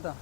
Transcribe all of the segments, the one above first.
था।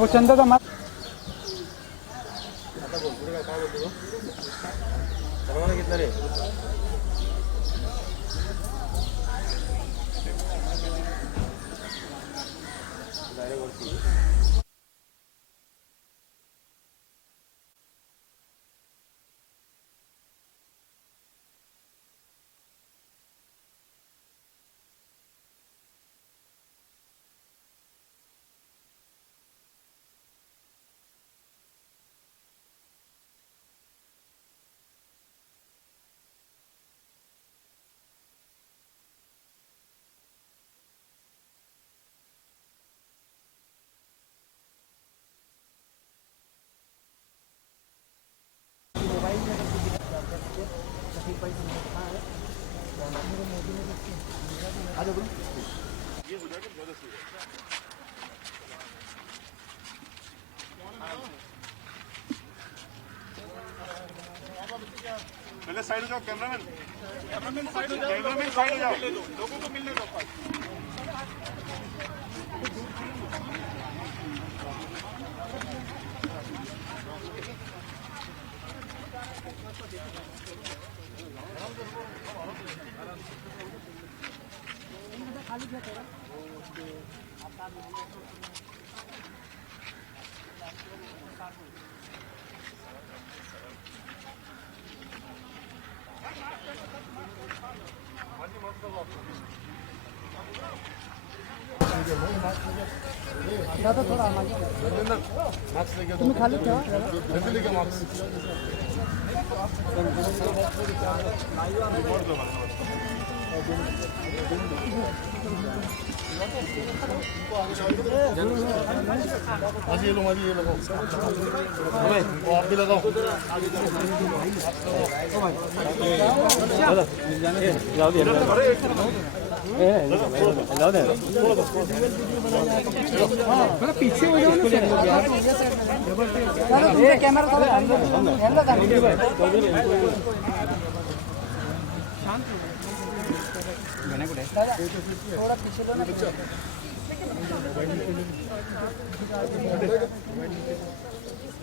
वो चंदा का माल आता बोल पुढे काय बोलतो सर्वांना कितना रे डायरेक्ट वरती पहले साइड हो जाओ कैमरामैन साइड हो जाओ लोगों को मिलने दो दादा थोड़ा मार्क्स लेके तुम्ही खाली ठेवा जल्दी लेके मार्क्स ये लो वो आप भी लगाओ थोड़ा पीछे हो जाओ ना कैमरा थोड़ा पीछे लो ना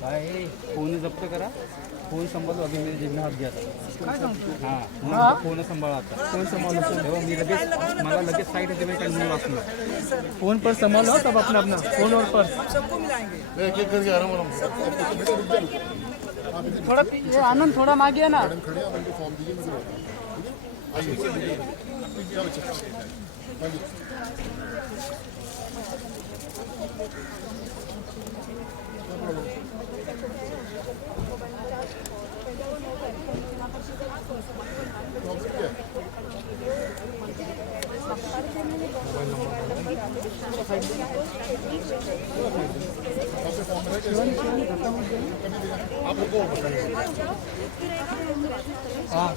भाई फोन जप्त करा फोन सांभाळतो अगदी मी जिम्मे हात घ्या हां फोन सांभाळा आता फोन संभालो तेव्हा मी लगेच मला लगेच साइड येते काही मी वाचलो फोन पर संभालो तब अपना अपना फोन और पर्स सबको मिलाएंगे एक एक करके आराम आराम थोड़ा ये आनंद थोड़ा मांगिए ना खड़े हैं उनको फॉर्म दीजिए मुझे आइए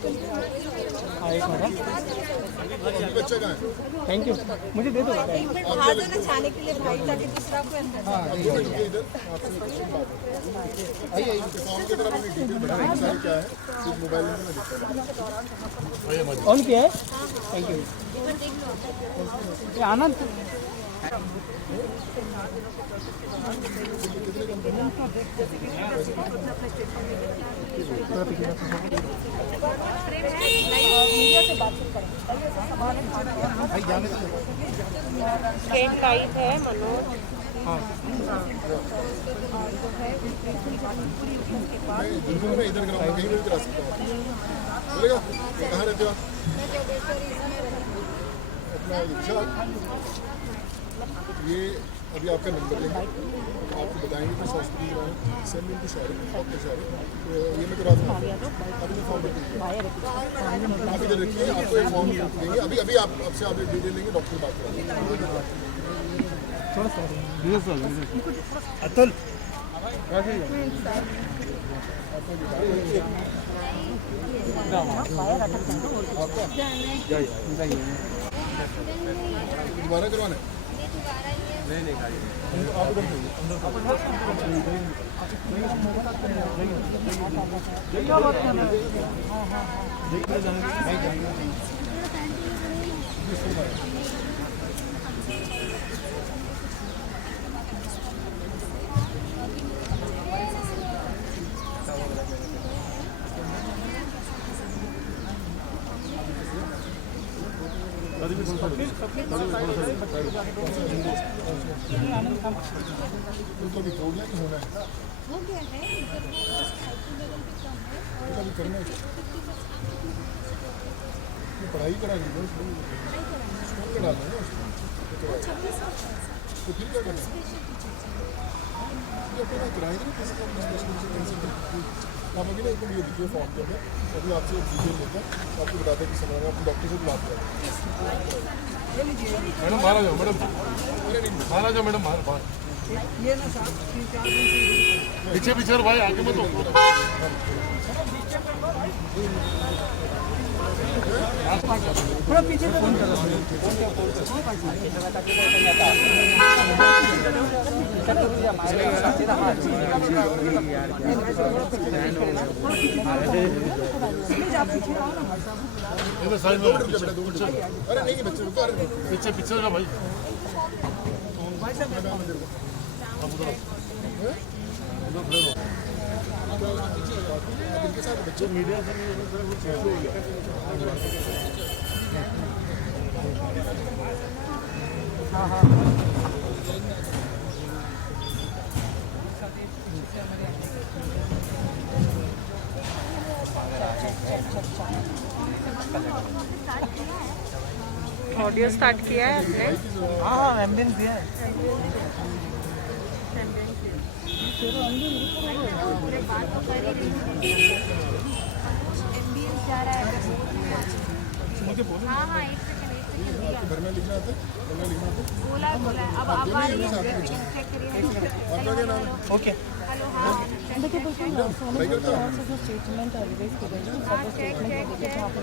हाँ एक मिनट बच्चा कहाँ है? थैंक यू मुझे दे दो बाहर जाना चाहने के लिए भाई ताकि दूसरा को अंदर रुकिए इधर आपसे बात आइए फॉर्म की तरफ अपनी डिटेल बताइए सारी क्या है सिर्फ मोबाइल नंबर में दिखता है ऑन किया है थैंक यू ये आनंद मीडिया से बातचीत करेंगे स्टेट लाइव है मनोज बिल्कुल मैं इधर ग्राउंड कहीं भी करा सकता हूँ बोलेगा कहाँ रहते हो आप अपना विशाल ये अभी आपका नंबर लेंगे आपको बताएंगे कि हॉस्पिटल में सेंड इनकी सारे डॉक्टर सारे तो ये मैं करा दूँगा अभी तो फॉर्म रखिए आप इधर रखिए आपको एक फॉर्म देंगे अभी अभी आपसे आप डिटेल लेंगे डॉक्टर बात करेंगे अतुल दोबारा करवाना है उनको भी बोलना कि होना है हो गया है कभी करना है ये पढ़ाई करा ली बस स्कूल में डालना है ना तो फिर क्या करना है ये अपना किराए देना किसी का स्कूल से कैंसिल आप अभी ना एक ये दिखिए फॉर्म के अंदर अभी आपसे एक डिटेल लेते हैं आपको बताते हैं कि समझ अपने डॉक्टर से बात करें मैडम बाहर आ जाओ मैडम बाहर आ जाओ मैडम बाहर बाहर ये ना साहब 3-4 दिन से पीछे पीछे भाई आगे मत हो थोड़ा पीछे से फोन करो साइड में अरे नहीं बच्चे रुको अरे पीछे पीछे ना भाई इनके साथ बच्चे मीडिया से ऑडियो स्टार्ट किया है आपने हाँ एम्बियंस दिया है हाँ हाँ एक सेकंड भरना लिखना आता है भरना लिखना आता है बोला बोला अब आप आ रही हैं चेक करिए आपका क्या नाम है ओके हेलो हाँ देखिए बिल्कुल सोनू सूद की ओर से जो स्टेटमेंट रिलीज की गई है सब स्टेटमेंट देखिए जहाँ पर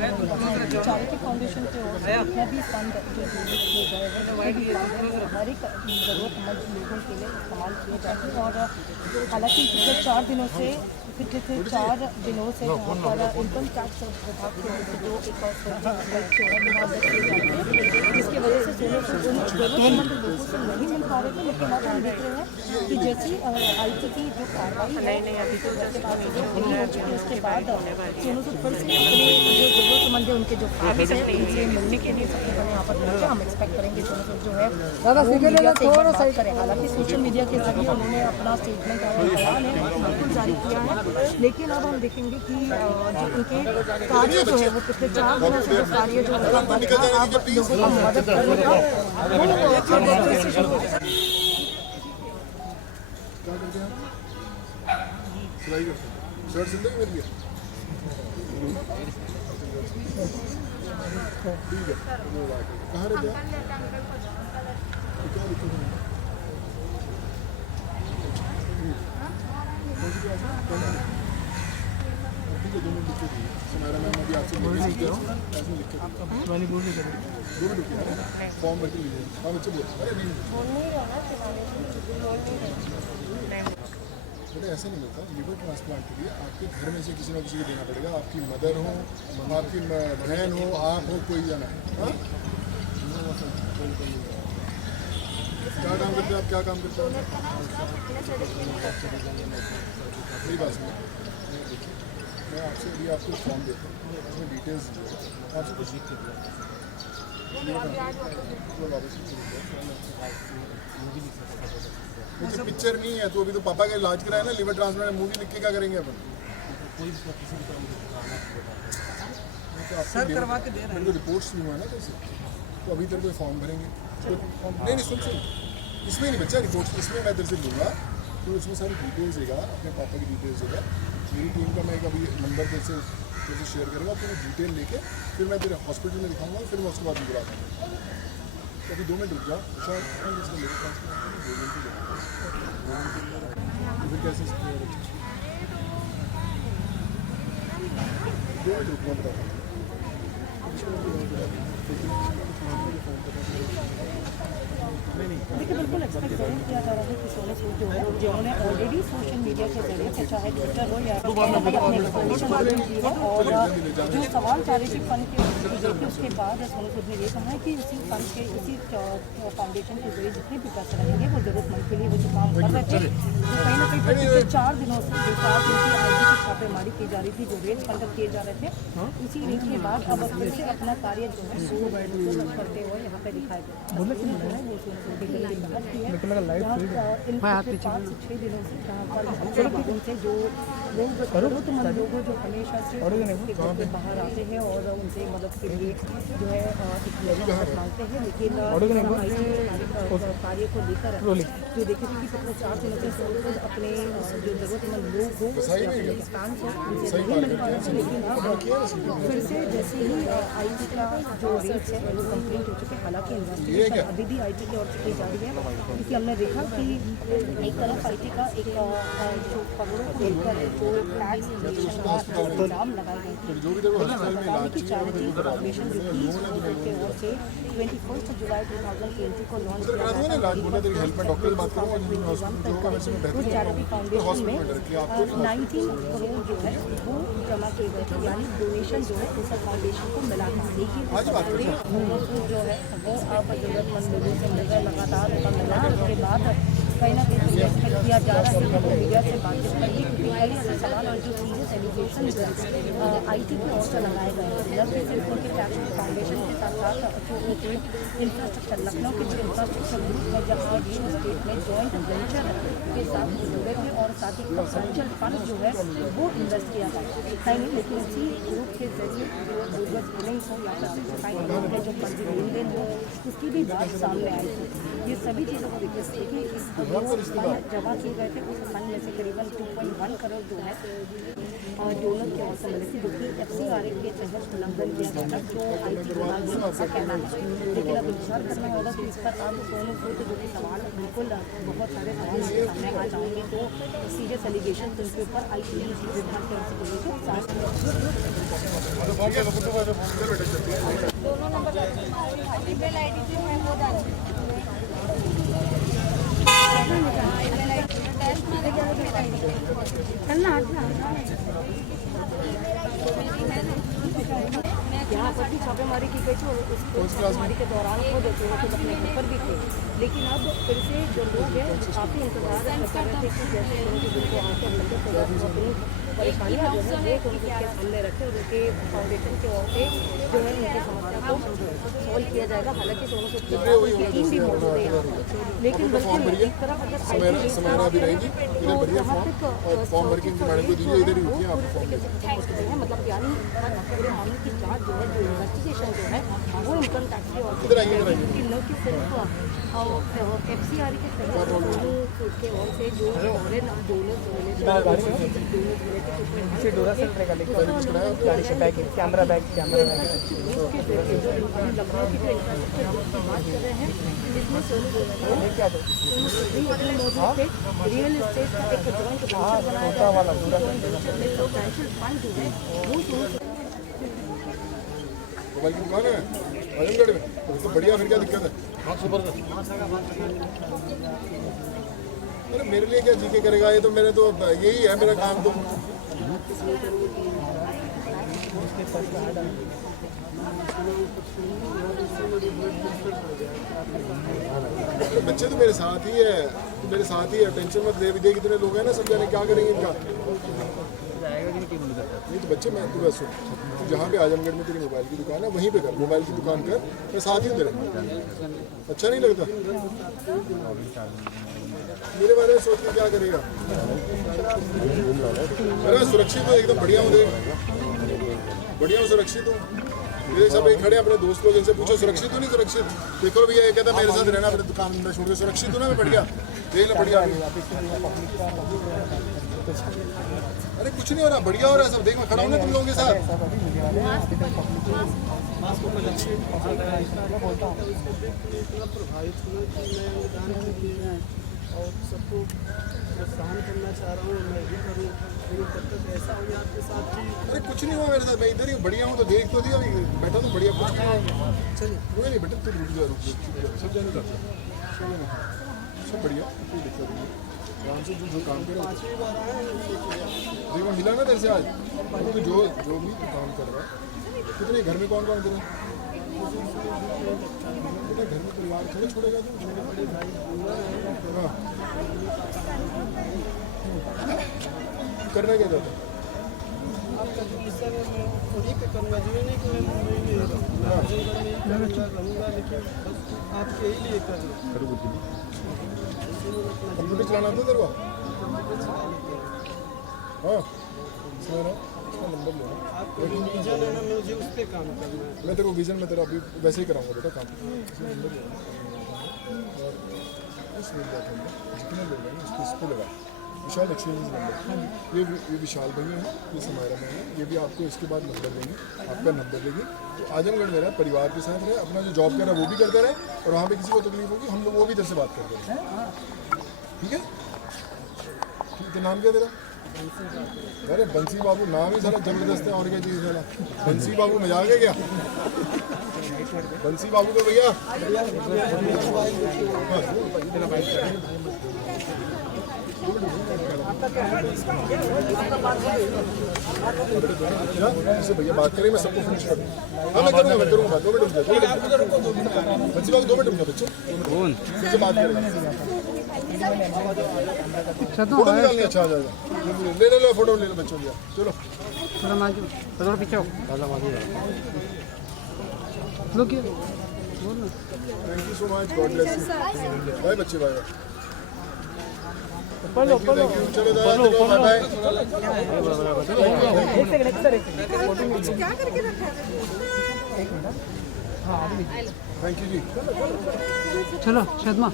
चैरिटी फाउंडेशन की ओर से जितने भी फंड जो रिलीज किए गए हैं जितने भी फंड हर एक ज़रूरतमंद लोगों के लिए इस्तेमाल किए जाते हैं और हालांकि पिछले 4 दिनों से यहाँ पर इनकम टैक्स विभाग की ओर से जो एक और किए जाते हैं जिसकी वजह से ज़रूरतमंद लोगों से नहीं मिल पा रहे थे लेकिन अब हम देख रहे हैं कि जैसी आयुक्त की जो कार्रवाई है उसके बाद सोनू सूद फिर से अपने जो ज़रूरतमंद है उनके जो फंड्स हैं उनसे मिलने के लिए सबसे पहले यहाँ पर पहुँचे हम एक्सपेक्ट करेंगे सोनू सूद जो है मीडिया से बात करें हालांकि सोशल मीडिया के जरिए उन्होंने अपना स्टेटमेंट और बयान है बिल्कुल जारी किया है लेकिन अब हम देखेंगे कि जो उनके कार्य जो है वो पिछले 4 दिनों से जो कार्य जो उनका बंद था अब लोगों को मदद करने का वो फिर से शुरू हो गया क्या करते हैं आप सिलाई करते हैं शर्ट सिल देंगे मेरे लिए ठीक है कहाँ रहते हैं क्या लिखते हैं ठीक है 2 मिनट लिख के दिए सुमेरा मैम अभी आपसे बोल रही थी ऐसे लिख के शिवानी बोल रही 2 मिनट रुकिए फॉर्म भर के लीजिए हाँ बच्चे बोल अरे नहीं बेटा ऐसा नहीं मिलता लिवर ट्रांसप्लांट के लिए आपके घर में से किसी ना किसी को देना पड़ेगा आपकी मदर हो आपकी बहन हो आप हो कोई जाना है हाँ क्या काम करते हैं आप क्या काम करते हैं मेरी बात सुनो देखिए मैं आपसे अभी आपको फॉर्म देता हूँ उसमें डिटेल्स दिए आपसे कुछ लिख के दिया मुझे पिक्चर नहीं है तो अभी तो पापा का इलाज कराया ना लिवर ट्रांसप्लांट मूवी लिख के क्या करेंगे अपन सर करवा के दे रहे हैं रिपोर्ट्स नहीं हुआ ना कैसे तो अभी तेरे को फॉर्म भरेंगे नहीं सुन इसमें नहीं बच्चा रिपोर्ट्स इसमें मैं तेरे से लूँगा तो उसमें सारी डिटेल्स देगा अपने पापा की डिटेल्स देगा मेरी टीम का मैं अभी नंबर तेरे से शेयर करूँगा तो मैं डिटेल लेके फिर मैं तेरे हॉस्पिटल में दिखाऊंगा फिर मैं उसके बाद निकला दूँगा तो अभी 2 मिनट रुक जा शायद फिर कैसे 2 मिनट रुक बता देखिए बिल्कुल एक्सपेक्ट जरूर किया जा रहा है कि सोने सूद जो है जिन्होंने ऑलरेडी सोशल मीडिया के जरिए से चाहे ट्विटर हो या अपनी एक्सप्लेनेशन दी है और जो सवाल चैरिटी फंड के उसके बाद सोने सूद ने ये कहा है कि उसी फंड के उसी फाउंडेशन के जरिए जितने भी पैसे रहेंगे वो जरूरतमंद के लिए वो जो काम कर रहे थे जो कहीं ना कहीं पिछले 4 दिनों से जो 4 दिन की आईटी की छापेमारी की जा रही थी जो रेट फंड किए जा रहे थे उसी रेट के बाद अब फिर से अपना कार्य जो है वो करते हुए यहाँ पे दिखाई दे रहा है दिनों से जहाँ पर उनसे जो लोग जरूरतमंद लोग जो हमेशा से बाहर आते हैं और उनसे मदद के लिए जो है मदद मांगते हैं लेकिन कार्य को लेकर जो देखे थे कि पिछले 4 दिनों से अपने जो जरूरतमंद लोग हो स्थान से उनसे नहीं मिल पा रहे थे लेकिन अब फिर से जैसे ही IT का जो रेट है वो कंप्लीट हो चुके हालांकि इन्वेस्टिगेशन अभी भी IT की ओर से की जा रही है क्योंकि हमने देखा कि एक तरफ IT का एक जो खबरों को लेकर जो टैक्स इल्जाम लगाए गए थे की चैरिटी फाउंडेशन जो की के ओर से 21 जुलाई 2020 को लॉन्च किया गया उस चैरिटी फाउंडेशन में 19 करोड़ जो है वो जमा किए गए थे यानी डोनेशन जो है उस फाउंडेशन को मिला था लेकिन जो है वो अब जरूरतमंद लोगों से मिल रहा लगातार मिला उसके बाद कहीं ना कहीं एक्सपेक्ट किया जा रहा है कि मीडिया से बातचीत करिए क्योंकि कई ऐसे सवाल और जो सीरियस एलिगेशन IT की ओर से लगाए गए हैं न कि सिर्फ उनके चैरिटी फाउंडेशन के साथ साथ जो इंफ्रास्ट्रक्चर लखनऊ के जो इंफ्रास्ट्रक्चर ग्रुप है जहाँ रियल एस्टेट में जॉइंट वेंचर के साथ जुड़े थे और साथ ही सब्सटेंशियल फंड जो है वो इन्वेस्ट किया था नहीं लेकिन इसी ग्रुप के जरिए जो बोगस बिलिंग्स हो या फिर जो फर्जी लेन देन हो उसकी भी बात सामने आई थी ये सभी चीज़ों को देखिए इस जमा किए गए थे उस फंड में से करीबन 2.1 करोड़ जो है डोनर की ओर से मिले थे जो कि FCRA के तहत उल्लंघन किया गया था जो IT विभाग का कहना है लेकिन अब इंतजार करना होगा कि इस पर अब सोनू सूद जो कि सवाल बिल्कुल बहुत सारे सवाल सामने आ जाएंगे तो सीरियस एलिगेशन तो इनके ऊपर IT विभाग की ओर से बोली थी दोनों नंबर ईमेल ID जो है वो डाल यहाँ पर भी छापेमारी की गई थी और उस छापेमारी के दौरान वो जो थे अपने घर पर भी थे लेकिन अब फिर से जो लोग हैं काफ़ी इंतजार कर रहे थे कि जैसे उनके दिल को आकर लगे तो अपनी परेशानियाँ जो है वो उनके सामने रखे और उनके फाउंडेशन की ओर से जो है उनकी समस्या को सॉल्व किया जाएगा हालांकि दोनों की टीम भी मौजूद है यहाँ पर लेकिन बिल्कुल एक तरफ अगर मतलब यानी पूरे मामले की जाँच जो है जो इन्वेस्टिगेशन जो है वो इनकम टैक्स की ओर से न कि सिर्फ FCRA के तहत के ओर से जो फॉरेन डोनर्स मिले थे के ट्रीटमेंट पीछे डोरा सेल रहेगा लेकिन गाड़ी से बैग कैमरा बैग उसके जरिए जो अभी लखनऊ की जो इंफ्रास्ट्रक्चर की बात कर रहे हैं जिसमें सोनू मौजूद थे रियल एस्टेट का एक जॉइंट वेंचर बनाया वाला वेंचर में सब्सटैंशियल फंड जो है वो मोबाइल की दुकान है आजमगढ़ में, तो बढ़िया, फिर क्या दिक्कत है? हाँ सुपर। अरे मेरे लिए क्या जीके करेगा, ये तो मेरे तो यही है मेरा काम। तो बच्चे तो मेरे साथ ही है, टेंशन मत ले। विजय कितने लोग हैं ना, सब जाने क्या करेंगे इनका। नहीं तो बच्चे, मैं तो बस जहाँ पे आजमगढ़ में तेरी मोबाइल की दुकान है वहीं पे कर, मोबाइल की दुकान कर, मैं साथ ही तेरे। अच्छा नहीं लगता? मेरे बारे में सोच के क्या करेगा? अरे सुरक्षित हो, एकदम बढ़िया हूँ, देख बढ़िया हूँ, सुरक्षित हूँ। ये सब एक खड़े अपने दोस्त लोग, इनसे पूछो सुरक्षित हो नहीं सुरक्षित। देखो भैया, ये कहता मेरे साथ रहना, अपने दुकान में छोड़ के सुरक्षित हो ना, मैं बढ़िया देख लो, बढ़िया। अरे कुछ नहीं हो रहा, बढ़िया हो रहा है सब, देख मैं खड़ा हूँ ना तुम लोगों के साथ। और सबको प्रोत्साहन करना चाह रहा हूँ, मैं भी करूँ, लेकिन जब तक ऐसा हो जाए आपके साथ कि अरे कुछ नहीं हुआ मेरे साथ, मैं इधर ही बढ़िया हूँ, तो देख तो दिया, बैठा तो बढ़िया। चलिए कोई नहीं बेटा, तू रुक जा, सब जाने का सब बढ़िया, कोई दिक्कत नहीं। आराम से जो काम करे देखो, मिला ना तेरे से आज, तो जो भी तू काम कर रहा है। कितने घर में कौन कौन करे? बेटा घर में परिवार थोड़ा छोड़ेगा तू। करना क्या चाहता है? आपका जो विषय है मैं वहीं पे करूँगा, जो नहीं कि मैं मुंबई में रहूँगा, लेकिन बस आपके ही लिए करूँगा। कंप्यूटर चलाना आता तेरे को? हाँ, इसका नंबर लेना। आपका जो विजन है ना, मुझे उस पर काम करना है। मैं तेरे को विजन में तेरा अभी वैसे ही कराऊंगा बेटा काम। इसमें नंबर लेना और इस मिल जाता है, जितने लोग हैं उसको इस पर लगा, विशाल एक्सचेंज नंबर। ये विशाल भैया है, ये समारा में है, ये भी आपको इसके बाद नंबर देंगे, आपका नंबर देंगे। तो आजमगढ़ में रहे, परिवार के साथ रहे, अपना जो जॉब कर रहा है वो भी करते रहे, और वहाँ पे किसी को तकलीफ होगी हम लोग वो भी इधर से बात करते हैं। ठीक है? ठीक है, नाम क्या तेरा? अरे बंसी बाबू नाम ही सारा जबरदस्त है, और क्या चीज़ है? बंसी बाबू मजाक है क्या? बंसी बाबू को भैया भैया बात करें, मैं सबको फिनिश कर दूँ। हाँ मैं करूँगा बात, 2 मिनट रुक जाओ। बंसी बाबू 2 मिनट रुक जाओ बच्चों, फिर से बात करेंगे। फोटो निकालनी अच्छा आ जाएगा, ले लो फोटो ले लो बच्चों की। चलो थोड़ा पीछे thank you so much, god bless you. Bye बच्चे, बाय। चलो दादा, बाय बाय। क्या करके रखा है? थैंक यू जी। चलो शर्मा, हो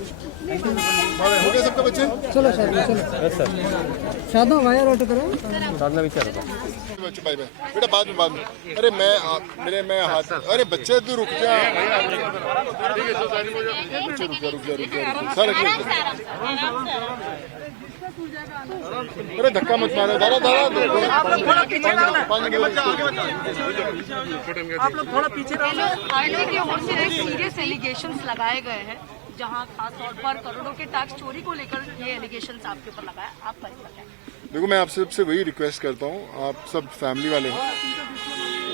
गया सबका बच्चे? चलो शर्मा, चलो शादा वायर ऑटो करो। बच्चे बाय बाय बेटा, बाद में अरे मैं हाथ, अरे बच्चे तू रुक जा, बच्चे रुक जा सारे। अरे धक्का मत मारो, दादा 5 मिनट आप लोग थोड़ा पीछे रहो। आरटीआई की ओर से सीरियस एलिगेशंस लगाए गए हैं, जहां खास तौर पर करोड़ों के टैक्स चोरी को लेकर ये एलिगेशंस आपके ऊपर लगाया, आपका इस पर क्या? देखो, मैं आप सबसे वही रिक्वेस्ट करता हूँ, आप सब फैमिली वाले हैं,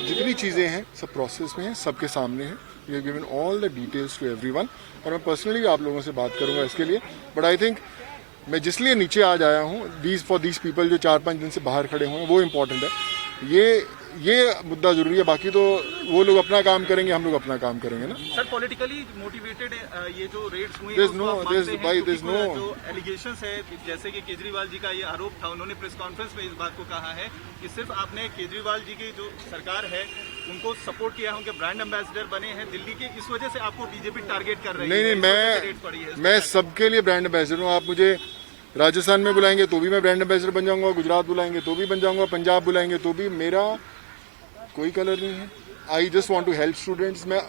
जितनी चीज़ें हैं सब प्रोसेस में हैं, सबके सामने हैं। We have given all the details to everyone, और मैं पर्सनली भी आप लोगों से बात करूँगा इसके लिए। बट आई थिंक मैं जिस लिए नीचे आज आया हूँ, फॉर दीज पीपल जो 4-5 दिन से बाहर खड़े हुए हैं, वो इम्पोर्टेंट है। ये मुद्दा जरूरी है, बाकी तो वो लोग अपना काम करेंगे, हम लोग अपना काम करेंगे ना। सर पॉलिटिकली मोटिवेटेड ये जो रेड्स हुए जो एलिगेशंस है, जैसे कि केजरीवाल जी का ये आरोप था, उन्होंने प्रेस कॉन्फ्रेंस में इस बात को कहा है कि सिर्फ आपने केजरीवाल जी की जो सरकार है उनको सपोर्ट किया है, उनके ब्रांड एम्बेसडर बने हैं दिल्ली के, इस वजह से आपको बीजेपी टारगेट कर रही है। नहीं, मैं सबके लिए ब्रांड एम्बेसडर हूँ। आप मुझे राजस्थान में बुलाएंगे तो भी मैं ब्रांड एम्बेसडर बन जाऊंगा, गुजरात बुलाएंगे तो भी बन जाऊंगा, पंजाब बुलाएंगे तो भी, मेरा कोई कलर नहीं है। I just want to help students. मैं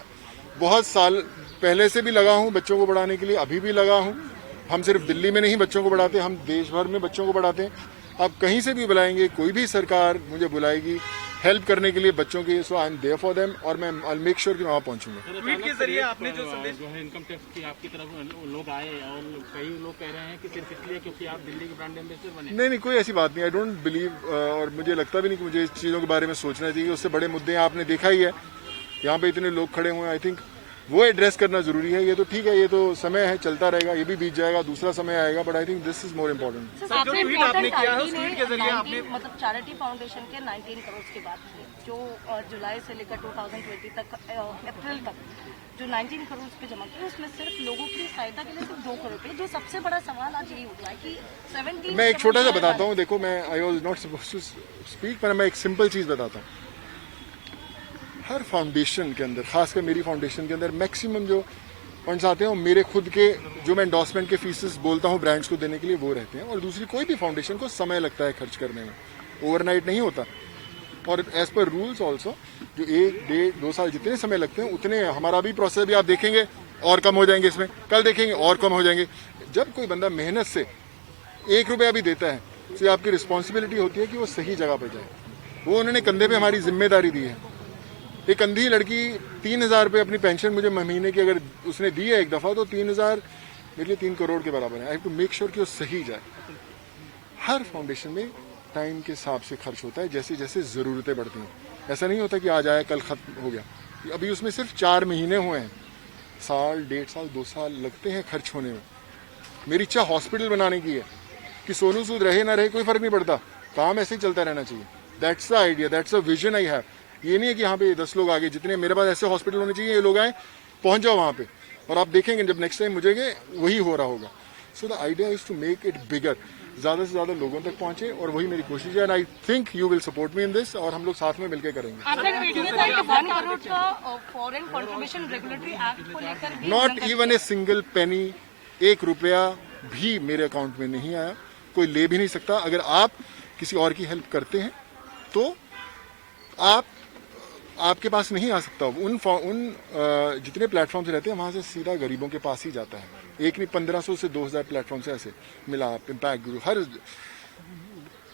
बहुत साल पहले से भी लगा हूँ बच्चों को पढ़ाने के लिए, अभी भी लगा हूँ। हम सिर्फ दिल्ली में नहीं बच्चों को पढ़ाते, हम देश भर में बच्चों को पढ़ाते हैं। आप कहीं से भी बुलाएंगे, कोई भी सरकार मुझे बुलाएगी हेल्प करने के लिए बच्चों की, so I am there for them, और मैं आई मेक श्योर कि मैं वहाँ पहुँचूंगा। ट्वीट के जरिए आपने जो संदेश जो है इनकम टैक्स की आपकी तरफ लोग आए और कई लोग कह रहे हैं कि सिर्फ इसलिए क्योंकि आप दिल्ली के ब्रांड एम्बेसडर बने। नहीं, कोई ऐसी बात नहीं। आई डोंट बिलीव, और मुझे लगता भी नहीं कि मुझे इस चीज़ों के बारे में सोचना चाहिए। उससे बड़े मुद्दे आपने देखा ही है, यहाँ पे इतने लोग खड़े हुए हैं। आई थिंक वो एड्रेस करना जरूरी है। ये तो ठीक है, ये तो समय है, चलता रहेगा, ये भी बीत जाएगा, दूसरा समय आएगा, but I think this is more important. जो ट्वीट आपने किया है उस ट्वीट के जरिए आपने मतलब चैरिटी फाउंडेशन के 19 करोड़ की बात की, जो जुलाई से लेकर 2020 तक अप्रैल तक जो 19 करोड़ पे जमा किए, उसमें सिर्फ लोगों की सहायता के लिए सिर्फ 2 करोड़ पे। जो सबसे बड़ा सवाल आज यही उठा है कि 17 मैं एक छोटा सा बताता हूँ। देखो, मैं I was not supposed to speak, पर मैं एक सिंपल चीज़ बताता हूँ। हर फाउंडेशन के अंदर, खासकर मेरी फाउंडेशन के अंदर, मैक्सिमम जो फंड्स आते हैं वो मेरे खुद के, जो मैं एंडोर्समेंट के फीसेस बोलता हूँ ब्रांड्स को देने के लिए, वो रहते हैं। और दूसरी, कोई भी फाउंडेशन को समय लगता है खर्च करने में, ओवरनाइट नहीं होता। और एज पर रूल्स ऑल्सो, जो 1, 1.5, 2 साल जितने समय लगते हैं उतने हमारा भी प्रोसेस भी आप देखेंगे और कम हो जाएंगे, इसमें कल देखेंगे और कम हो जाएंगे। जब कोई बंदा मेहनत से 1 रुपया भी देता है तो ये आपकी रिस्पॉन्सिबिलिटी होती है कि वो सही जगह पर जाए। वो उन्होंने कंधे पे हमारी जिम्मेदारी दी है। एक अंधी लड़की 3,000 रुपये अपनी पेंशन मुझे महीने की अगर उसने दी है एक दफ़ा, तो 3,000 मेरे लिए 3 करोड़ के बराबर है। I have to make sure कि वो सही जाए। हर फाउंडेशन में टाइम के हिसाब से खर्च होता है, जैसे जैसे ज़रूरतें बढ़ती हैं। ऐसा नहीं होता कि आज आया कल ख़त्म हो गया। अभी उसमें सिर्फ 4 महीने हुए हैं, साल, 1.5 साल, 2 साल लगते हैं खर्च होने में। मेरी इच्छा हॉस्पिटल बनाने की है कि सोनू सूद रहे ना रहे कोई फ़र्क नहीं पड़ता, काम ऐसे ही चलता रहना चाहिए। That's the idea, that's the vision I have. ये नहीं है कि यहाँ पे 10 लोग आगे, जितने मेरे पास ऐसे हॉस्पिटल होने चाहिए, ये लोग आए, पहुँच जाओ वहाँ पे, और आप देखेंगे जब नेक्स्ट टाइम मुझे वही हो रहा होगा। So the idea is to make it bigger, ज़्यादा से ज़्यादा लोगों तक पहुँचे, और वही मेरी कोशिश है। And I think you will support me in this, और हम लोग साथ में मिलकर करेंगे। आपने वीडियो में था कि 1 करोड़ का फॉरेन कंट्रीब्यूशन रेगुलेटरी एक्ट को लेकर भी not even a single penny, 1 रुपया भी मेरे अकाउंट में नहीं आया, कोई ले भी नहीं सकता। अगर आप किसी और की हेल्प करते हैं तो आपके पास नहीं आ सकता। उन जितने प्लेटफॉर्म्स रहते हैं वहाँ से सीधा गरीबों के पास ही जाता है। एक नहीं, 1500 से 2000 प्लेटफॉर्म से ऐसे मिला। इम्पैक्ट गुरु, हर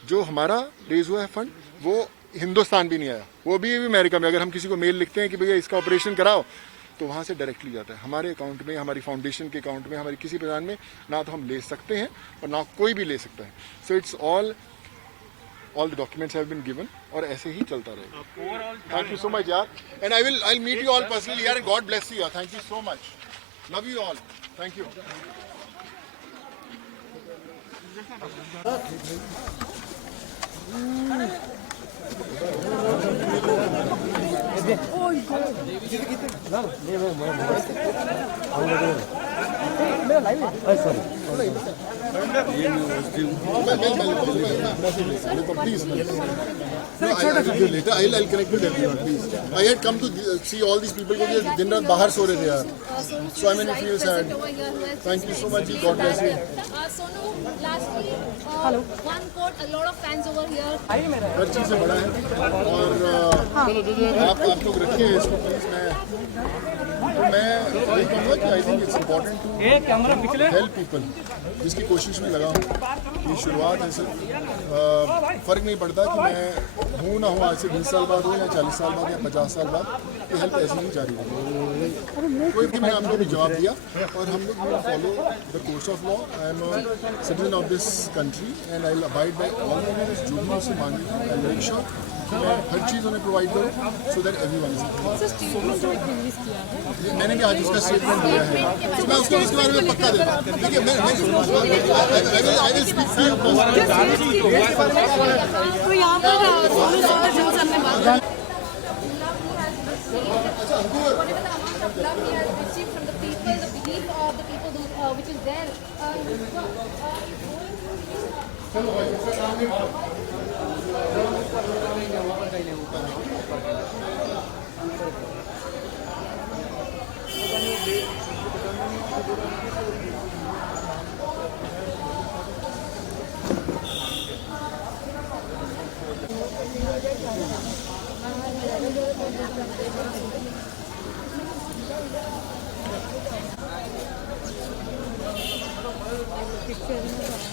जो हमारा रेज हुआ है फंड, वो हिंदुस्तान भी नहीं आया, वो भी अमेरिका में। अगर हम किसी को मेल लिखते हैं कि भैया इसका ऑपरेशन कराओ, तो वहाँ से डायरेक्टली जाता है हमारे अकाउंट में, हमारी फाउंडेशन के अकाउंट में, हमारी किसी प्रकार में। ना तो हम ले सकते हैं और ना कोई भी ले सकता है। So it's all the documents have been given, और ऐसे ही चलता रहेगा। थैंक यू सो मच यार, and I meet you all personally यार। गॉड ब्लेस यू यार, thank you so much, love you all, thank you. Please. No, I'll give you later. I'll connect with everyone, please. I had come to see all these people because दिन रात बाहर सो रहे थे यार. So I mean, I feel sad. Thank you so much. God bless you. Sonu, lastly, one quote, a lot of fans over here. हर चीज़ से बड़ा है, और आप लोग रखिए इसको प्लीज। मैं वही कहूँगा कि I think it's important to help people, जिसकी कोशिश में लगा हूँ। ये शुरुआत है सिर्फ, फ़र्क नहीं पड़ता कि मैं हूँ ना हूँ, आज से 20 साल बाद हो या 40 साल बाद या 50 साल बाद, ये हेल्प ऐसे ही जारी रहेगी। कोई भी, मैंने आप लोगों को जवाब दिया, और हम लोग will follow the course of law. I am a citizen of this country and I will abide by all the rules जो भी मुझसे मांगी। आई विल मेक श्योर कि मैं हर चीज़ उन्हें प्रोवाइड करूँ, सो दैट एवरीवन इज। मैंने भी आज उसका स्टेटमेंट दिया है, तो मैं उसको इसके बारे में पक्का देता हूँ। देखिए, मैं I will speak for you personally. तो यहाँ पर सोनू सूद जिन सर ने बात The love he has received from the people, the belief of the people which is there. Picture